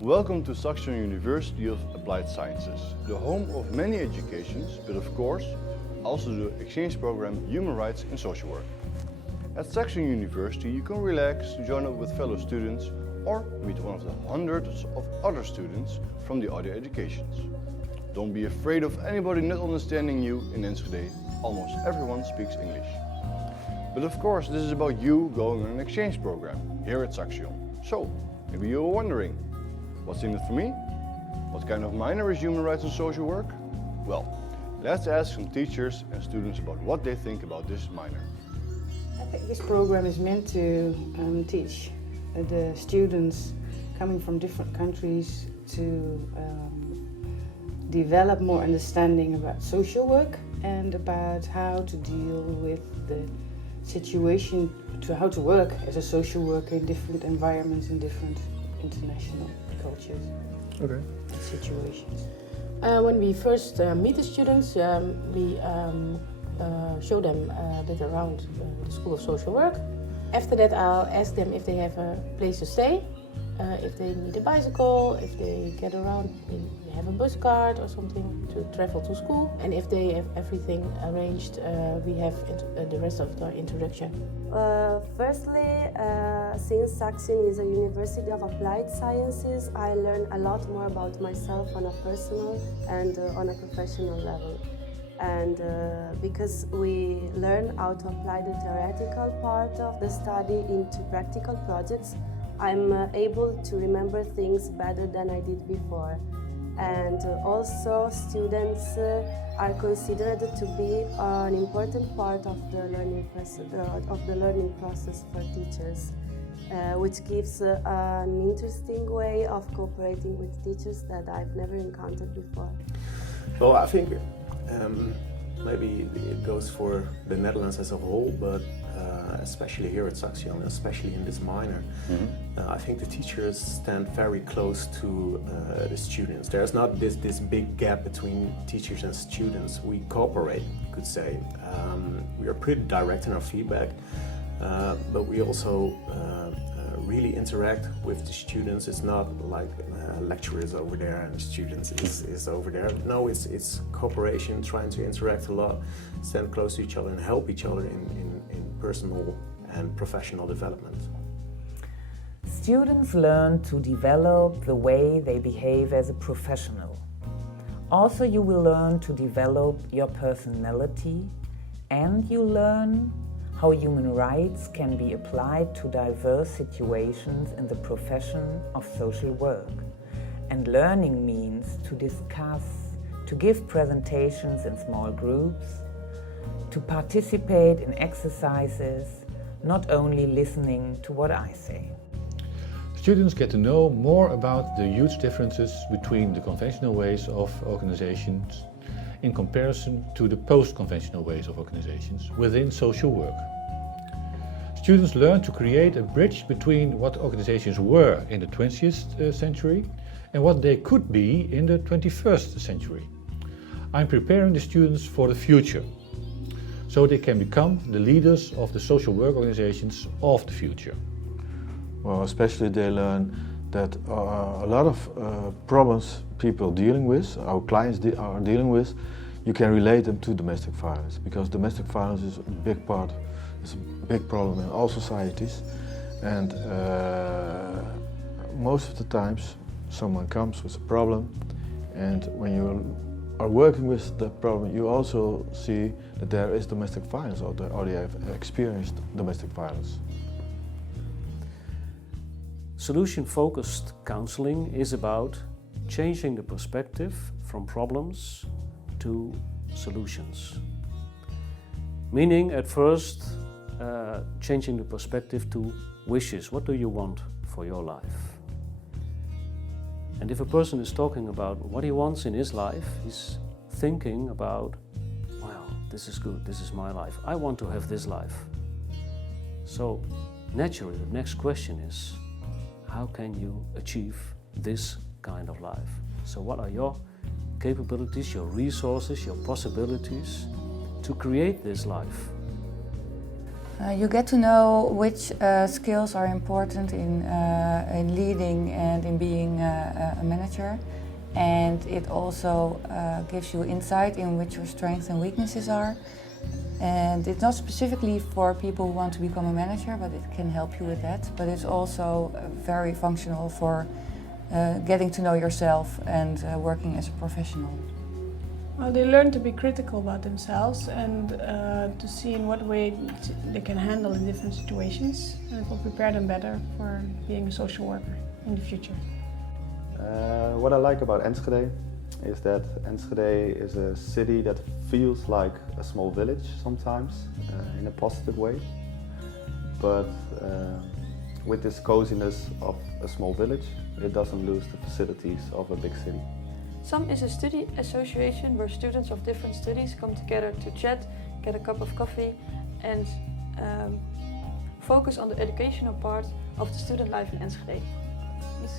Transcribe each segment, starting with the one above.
Welcome to Saxion University of Applied Sciences, the home of many educations, but of course also the exchange program Human Rights in Social Work. At Saxion University you can relax, join up with fellow students or meet one of the hundreds of other students from the other educations. Don't be afraid of anybody not understanding you. In Enschede almost everyone speaks English. But of course this is about you going on an exchange program here at Saxion. So maybe you were wondering, what's in it for me? What kind of minor is Human Rights and Social Work? Well, let's ask some teachers and students about what they think about this minor. I think this program is meant to teach the students coming from different countries to develop more understanding about social work and about how to deal with the situation, how to work as a social worker in different environments and different international cultures Okay. and situations. When we first meet the students, we show them a bit around the School of Social Work. After that, I'll ask them if they have a place to stay, if they need a bicycle, if they get around, they have a bus card or something to travel to school, and if they have everything arranged, we have the rest of the introduction. Firstly, since Saxion is a University of Applied Sciences, I learn a lot more about myself on a personal and on a professional level. And because we learn how to apply the theoretical part of the study into practical projects, I'm able to remember things better than I did before. And also students are considered to be an important part of the learning process for teachers, which gives an interesting way of cooperating with teachers that I've never encountered before. Well, I think maybe it goes for the Netherlands as a whole, but especially here at Saxion, especially in this minor, I think the teachers stand very close to the students. There's not this big gap between teachers and students. We cooperate, you could say. We are pretty direct in our feedback, but we also really interact with the students. It's not like lecturers over there and students is over there. No, it's cooperation, trying to interact a lot, stand close to each other and help each other in personal and professional development. Students learn to develop the way they behave as a professional. Also, you will learn to develop your personality, and you learn how human rights can be applied to diverse situations in the profession of social work. And learning means to discuss, to give presentations in small groups, to participate in exercises, not only listening to what I say. Students get to know more about the huge differences between the conventional ways of organizations in comparison to the post-conventional ways of organizations within social work. Students learn to create a bridge between what organizations were in the 20th century and what they could be in the 21st century. I'm preparing the students for the future, so they can become the leaders of the social work organizations of the future. Well, especially they learn that a lot of problems people dealing with, our clients are dealing with, you can relate them to domestic violence, because domestic violence is a big part, it's a big problem in all societies, and most of the times someone comes with a problem, and when you are working with the problem, you also see that there is domestic violence or they have experienced domestic violence. Solution-focused counseling is about changing the perspective from problems to solutions. Meaning, at first, changing the perspective to wishes. What do you want for your life? And if a person is talking about what he wants in his life, he's thinking about, wow, this is good, this is my life. I want to have this life. So, naturally, the next question is, how can you achieve this kind of life? So what are your capabilities, your resources, your possibilities to create this life? You get to know which skills are important in leading and in being a manager, and it also gives you insight in which your strengths and weaknesses are. And it's not specifically for people who want to become a manager, but it can help you with that. But it's also very functional for getting to know yourself and working as a professional. Well, they learn to be critical about themselves and to see in what way they can handle in different situations, and it will prepare them better for being a social worker in the future. What I like about Enschede is that Enschede is a city that feels like a small village sometimes, in a positive way, but with this coziness of a small village, it doesn't lose the facilities of a big city. SAM is a study association where students of different studies come together to chat, get a cup of coffee and focus on the educational part of the student life in Enschede.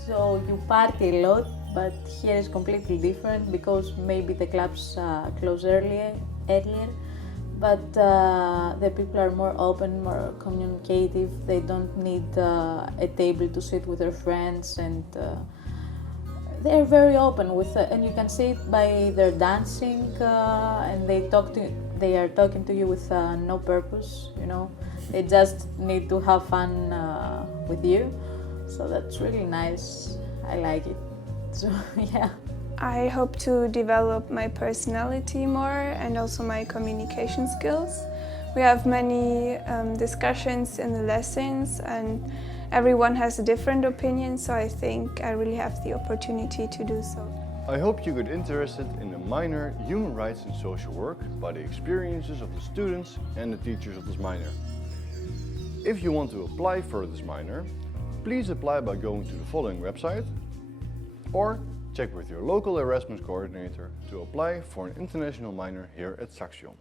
So you party a lot, but here is completely different because maybe the clubs close earlier, but the people are more open, more communicative. They don't need a table to sit with their friends, and they are very open with, and you can see it by their dancing, and they are talking to you with no purpose. You know, they just need to have fun with you. So that's really nice. I like it. So yeah. I hope to develop my personality more and also my communication skills. We have many discussions in the lessons, and everyone has a different opinion, so I think I really have the opportunity to do so. I hope you get interested in the minor Human Rights and Social Work by the experiences of the students and the teachers of this minor. If you want to apply for this minor, please apply by going to the following website or check with your local Erasmus coordinator to apply for an international minor here at Saxion.